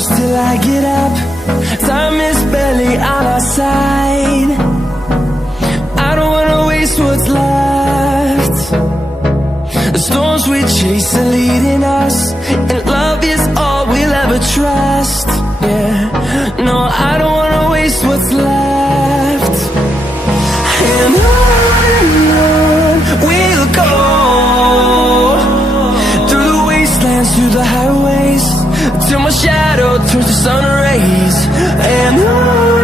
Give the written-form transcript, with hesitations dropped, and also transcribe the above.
close till I get up. Time is barely on our side. I don't wanna waste what's left. The storms we chase are leading us, and love is all we'll ever trust. Yeah, no, I don't wanna waste what's left. And on we'll go, through the wastelands, through the highways, till my shadow turns to sun rays. And on